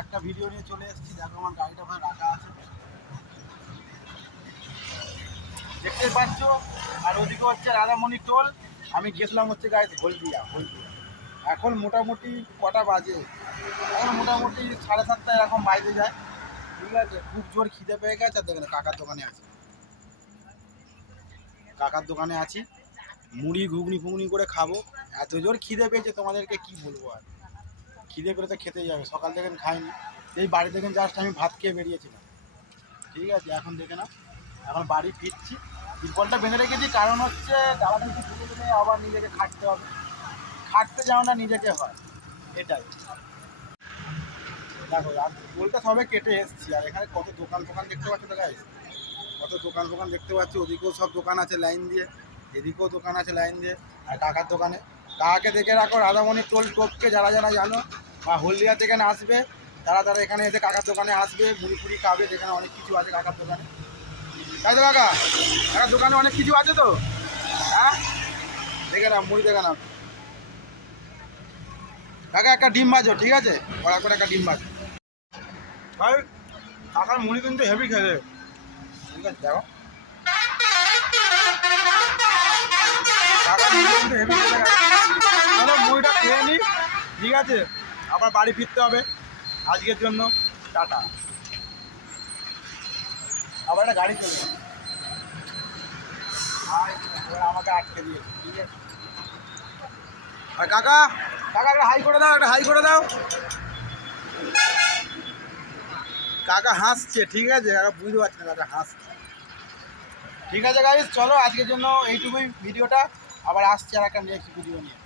একটা ভিডিও নিয়ে চলে এসেছি। দেখো আমার গাড়িটা ওখানে রাখা আছে, দেখতে পাচ্ছ। আর ওদিকে হচ্ছে রাধামণি টোল। আমি গেছিলাম হচ্ছে গাড়ি হলদিয়া। এখন মোটামুটি কটা বাজে, এখন মোটামুটি 7:30 এরকম বাইরে যায়। ঠিক আছে, খুব জোর খিদে পেয়ে গেছে। আর দেখেন কাকার দোকানে আছি, মুড়ি ঘুগনি ফুগনি করে খাবো। এত জোর খিদে পেয়েছে তোমাদেরকে কি বলবো। আর খিদে করে তো খেতেই যাবে, সকাল থেকে খাইনি। এই বাড়ি থেকে জাস্ট আমি ভাত খেয়ে বেরিয়েছিলাম। ঠিক আছে, এখন দেখে না, এখন বাড়ি ফিরছি। তিরপলটা বেঁধে রেখেছি, কারণ হচ্ছে দাঁড়াতে একটু ঘুরে গেলে আবার নিজেকে খাটতে হবে। খাটতে যাও না নিজেকে হয়, এটাই। দেখো পোলটা সবে কেটে এসেছি। আর এখানে কত দোকান ফোকান দেখতে পাচ্ছ তো গাইস, কত দোকান ফোকান দেখতে পাচ্ছি। ওদিকেও সব দোকান আছে লাইন দিয়ে, এদিকেও দোকান আছে লাইন দিয়ে। আর কাকার দোকানে, কাকাকে দেখে রাখো। রাধামণি টোল টোপকে যারা যারা জানো বা হলদিয়া থেকে আসবে, তারা তারা এখানে এসে কাকার দোকানে আসবে, মুড়ি ফুড়ি খাবে। যেখানে অনেক কিছু আছে কাকার দোকানে, তাই তো কাকা? কাকার দোকানে অনেক কিছু আছে তো, হ্যাঁ? দেখে নাও, মুড়ি দেখে নাও। কাকা একটা ডিম ভাজো, ঠিক আছে? কড়া করে একটা ডিম ভাজো ভাই। কাকার মুড়ি কিন্তু হেভি খেলে, ঠিক আছে? দেখো কাকার মুড়ি কিন্তু হেভি খেলে। চলো মুড়িটা খেয়ে নিই, ঠিক আছে? আবার বাড়ি ফিরতে হবে আজকের জন্য। টাটা। আবার একটা গাড়ি চলে যাবে, আমাকে আটকে দিয়েছে, ঠিক আছে? আর কাকা, কাকা একটা হাই করে দাও, একটা হাই করে দাও। কাকা হাসছে, ঠিক আছে? কাকা বুঝতে পারছে না, কাকা হাসছে। ঠিক আছে গাইস, চলো আজকের জন্য এইটুকুই ভিডিওটা। আবার আসছে আর একটা নেক্সট ভিডিও নিয়ে।